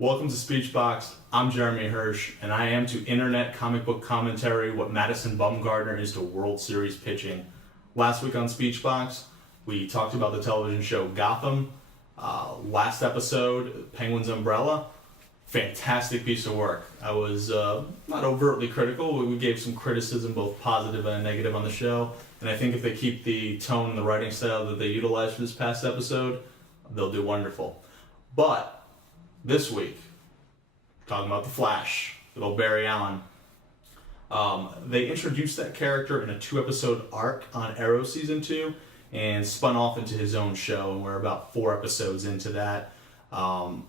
Welcome to Speechbox. I'm Jeremy Hirsch, and I am to internet comic book commentary what Madison Bumgarner is to World Series pitching. Last week on Speechbox, we talked about the television show Gotham. Last episode, Penguin's Umbrella. Fantastic piece of work. I was not overtly critical, but we gave some criticism, both positive and negative, on the show. And I think if they keep the tone and the writing style that they utilized for this past episode, they'll do wonderful. But this week, talking about the Flash, good old Barry Allen. They introduced that character in a 2-episode arc on Arrow Season 2 and spun off into his own show, and we're about 4 episodes into that. On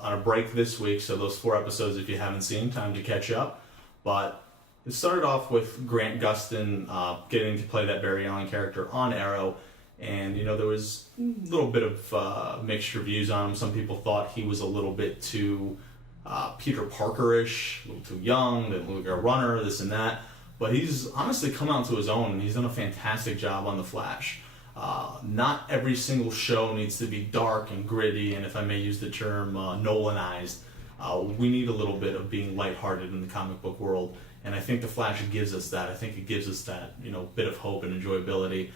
a break this week, so those 4 episodes, if you haven't seen, time to catch up. But it started off with Grant Gustin getting to play that Barry Allen character on Arrow. And, there was a little bit of mixed reviews on him. Some people thought he was a little bit too Peter Parker-ish, a little too young, didn't look like a runner, this and that. But he's honestly come out to his own, and he's done a fantastic job on The Flash. Not every single show needs to be dark and gritty, and if I may use the term, Nolanized. We need a little bit of being lighthearted in the comic book world, and I think The Flash gives us that. I think it gives us that, bit of hope and enjoyability.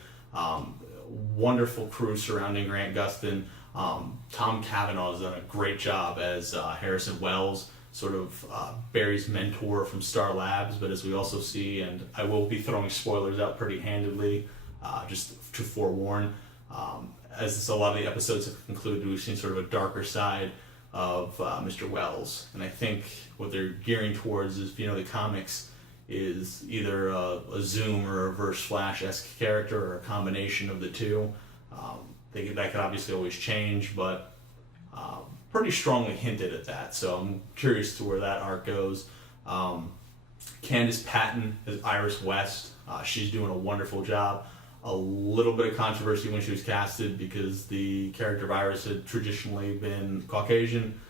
Wonderful crew surrounding Grant Gustin. Tom Cavanaugh has done a great job as Harrison Wells, sort of Barry's mentor from Star Labs, but as we also see, and I will be throwing spoilers out pretty handedly, just to forewarn, as a lot of the episodes have concluded, we've seen sort of a darker side of Mr. Wells, and I think what they're gearing towards is, the comics is either a Zoom or a reverse Flash-esque character or a combination of the two. That could obviously always change, but pretty strongly hinted at that, so I'm curious to where that arc goes. Candace Patton is Iris West. She's doing a wonderful job. A little bit of controversy when she was casted because the character of Iris had traditionally been Caucasian.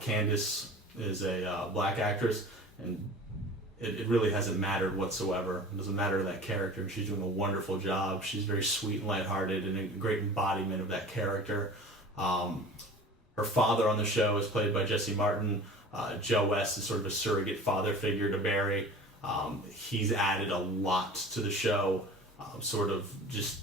Candace is a black actress, and it really hasn't mattered whatsoever. It doesn't matter to that character. She's doing a wonderful job. She's very sweet and lighthearted and a great embodiment of that character. Her father on the show is played by Jesse Martin. Joe West is sort of a surrogate father figure to Barry. He's added a lot to the show, sort of just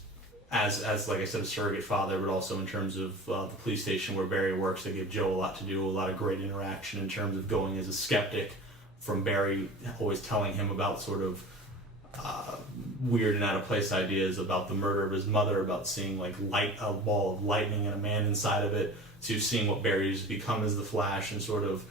as like I said, a surrogate father, but also in terms of the police station where Barry works. They give Joe a lot to do, a lot of great interaction in terms of going as a skeptic, from Barry always telling him about sort of weird and out-of-place ideas about the murder of his mother, about seeing like a ball of lightning and a man inside of it, to seeing what Barry's become as the Flash, and sort of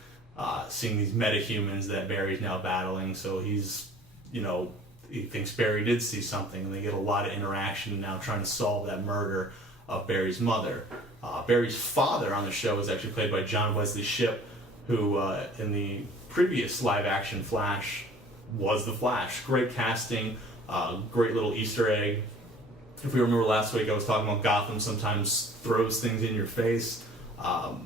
seeing these metahumans that Barry's now battling. So he's, he thinks Barry did see something, and they get a lot of interaction now trying to solve that murder of Barry's mother. Barry's father on the show is actually played by John Wesley Shipp, who in the previous live-action Flash was the Flash. Great casting, great little Easter egg. If we remember last week, I was talking about Gotham sometimes throws things in your face.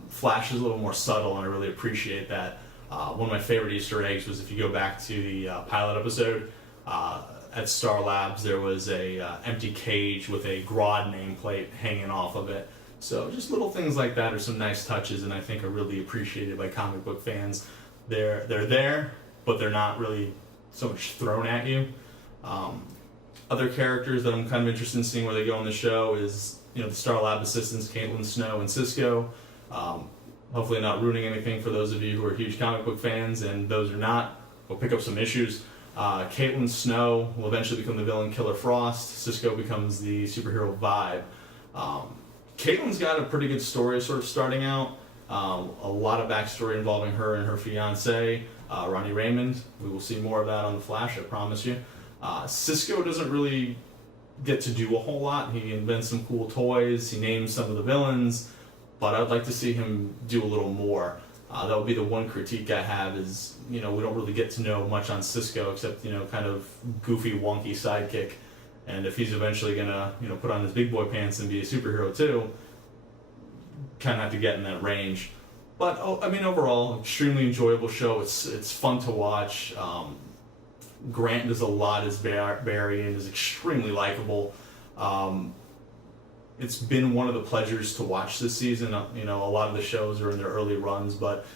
Flash is a little more subtle, and I really appreciate that. One of my favorite Easter eggs was, if you go back to the pilot episode, at Star Labs, there was a empty cage with a Grodd nameplate hanging off of it. So just little things like that are some nice touches, and I think are really appreciated by comic book fans. They're there, but they're not really so much thrown at you. Other characters that I'm kind of interested in seeing where they go in the show is, the Star Lab assistants, Caitlin Snow and Cisco. Hopefully not ruining anything for those of you who are huge comic book fans, and those are not, we'll pick up some issues. Caitlin Snow will eventually become the villain Killer Frost. Cisco becomes the superhero Vibe. Caitlin's got a pretty good story sort of starting out. A lot of backstory involving her and her fiance, Ronnie Raymond. We will see more of that on The Flash, I promise you. Cisco doesn't really get to do a whole lot. He invents some cool toys, he names some of the villains, but I'd like to see him do a little more. That would be the one critique I have is, we don't really get to know much on Cisco except, kind of goofy, wonky sidekick. And if he's eventually going to, put on his big boy pants and be a superhero too, kind of have to get in that range. But, overall, extremely enjoyable show. It's fun to watch. Grant does a lot as Barry and is extremely likable. it's been one of the pleasures to watch this season. You know, a lot of the shows are in their early runs, but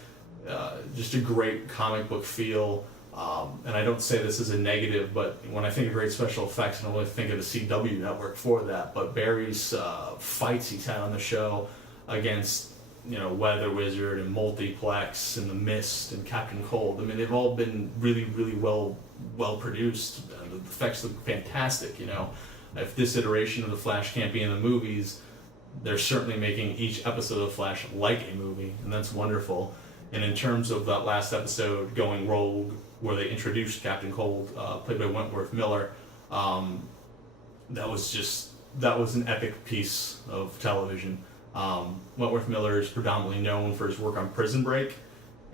just a great comic book feel. And I don't say this as a negative, but when I think of great special effects, I don't really think of the CW network for that. But Barry's fights he's had on the show against, you know, Weather Wizard and Multiplex and The Mist and Captain Cold. I mean, they've all been really, really well produced. The effects look fantastic, you know. If this iteration of The Flash can't be in the movies, they're certainly making each episode of The Flash like a movie, and that's wonderful. And in terms of that last episode, Going Rogue, where they introduced Captain Cold, played by Wentworth Miller, that was an epic piece of television. Wentworth Miller is predominantly known for his work on Prison Break,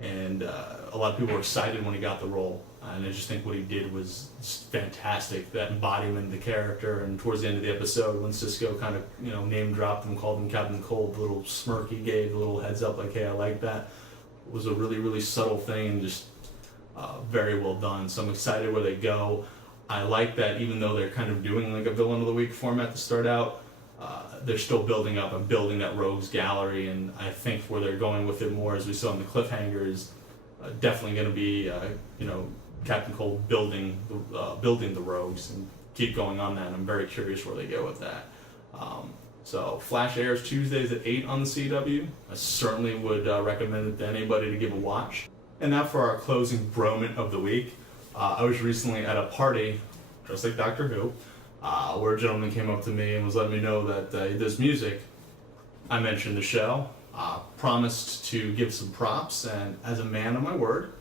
and a lot of people were excited when he got the role. And I just think what he did was just fantastic, that embodiment of the character. And towards the end of the episode, when Cisco kind of, you know, name dropped him, called him Captain Cold, the little smirk he gave, the little heads up like, hey, I like that, was a really, really subtle thing, and just very well done. So I'm excited where they go. I like that even though they're kind of doing like a Villain of the Week format to start out, they're still building up and building that rogues gallery, and I think where they're going with it more, as we saw in the cliffhanger, is definitely going to be, you know, Captain Cold building the rogues, and keep going on that. And I'm very curious where they go with that. So Flash airs Tuesdays at 8 on the CW. I certainly would recommend it to anybody to give a watch. And now for our closing Broment of the week. I was recently at a party, just like Doctor Who, where a gentleman came up to me and was letting me know that he does music. I mentioned the show, promised to give some props, and as a man of my word,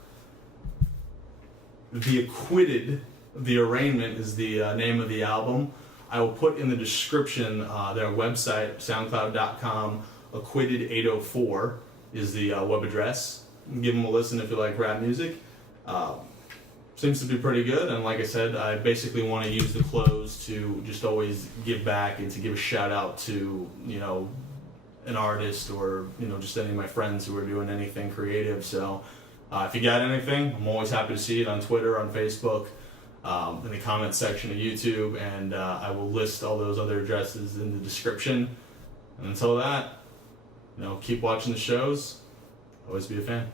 The Acquitted, The Arraignment is the name of the album. I will put in the description their website, soundcloud.com, Acquitted804 is the web address. Give them a listen if you like rap music. Seems to be pretty good, and like I said, I basically want to use the close to just always give back and to give a shout out to, you know, an artist, or, you know, just any of my friends who are doing anything creative. So if you got anything, I'm always happy to see it on Twitter, on Facebook, in the comments section of YouTube, and I will list all those other addresses in the description. And until that, you know, keep watching the shows. Always be a fan.